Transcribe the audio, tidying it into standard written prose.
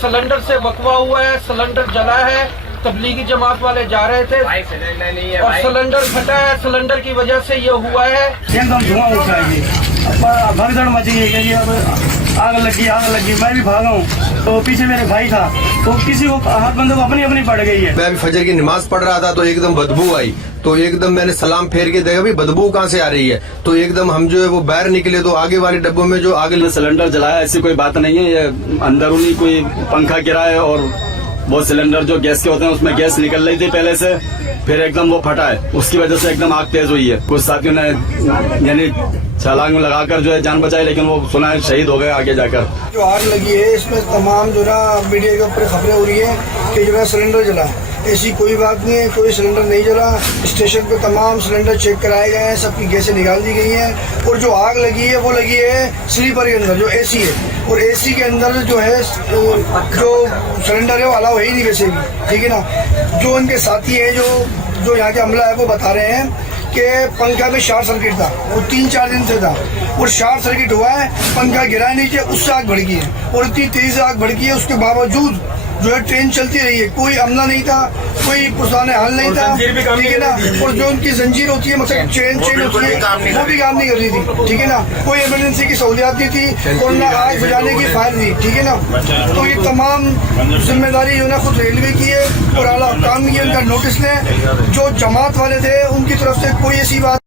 Cylinder से बकवा हुआ है, सिलेंडर जला है। तबलीगी जमात वाले जा रहे थे और सिलेंडर फटा है। सिलेंडर की वजह से ये हुआ है। एकदम धुआं उठा है जी, भगदड़ मची है कि अब आग लगी। मैं भी भागा हूँ तो पीछे मेरे भाई था, तो किसी को हाथ बंदे को अपनी पड़ गई है। मैं अभी फजर की नमाज पढ़ रहा था तो एकदम बदबू आई, तो एकदम मैंने सलाम फेर के देखा भी बदबू कहाँ से आ रही है, तो एकदम हम जो है वो बाहर निकले तो आगे वाले डब्बों में जो आगे सिलेंडर जलाया, ऐसी कोई बात नहीं है। ये अंदरूनी कोई पंखा गिरा है और वो सिलेंडर जो गैस के होते हैं उसमें गैस निकल रही थी पहले से, फिर एकदम वो फटा है, उसकी वजह से एकदम आग तेज हुई है। कुछ साथियों ने यानी छलांग लगाकर जो है जान बचाई, लेकिन वो सुना है शहीद हो गए आगे जाकर। जो आग लगी है इसमें तमाम जो ना मीडिया के ऊपर खबरें हो रही है कि जो है सिलेंडर जला। ऐसी कोई बात नहीं है, कोई सिलेंडर नहीं जला। स्टेशन पे तमाम सिलेंडर चेक कराए गए हैं, सबकी गैसें निकाल दी गई हैं। और जो आग लगी है वो लगी है स्लीपर के अंदर जो एसी है, और एसी के अंदर जो है जो सिलेंडर है वो अलाउ है ही नहीं वैसे भी, ठीक है ना। जो उनके साथी है जो यहाँ के अमला है वो बता रहे हैं कि पंखा में शॉर्ट सर्किट था, वो 3-4 दिन से था, और शॉर्ट सर्किट हुआ है, पंखा गिरा है नीचे, उससे आग भड़की है, और इतनी तेज से आग भड़की है। उसके बावजूद जो है ट्रेन चलती रही है, कोई अमला नहीं था, कोई पुराने हाल नहीं था, ठीक है ना। और जो उनकी जंजीर होती है मतलब चेन होती है वो भी काम नहीं कर रही थी, ठीक है ना। कोई इमरजेंसी की सहूलियात नहीं थी और ना आग बुझाने की फायर थी, ठीक है ना। तो ये तमाम जिम्मेदारी जो है खुद रेलवे की है और आला हुकाम की, उनका नोटिस लें। जो जमात वाले थे उनकी तरफ से कोई ऐसी बात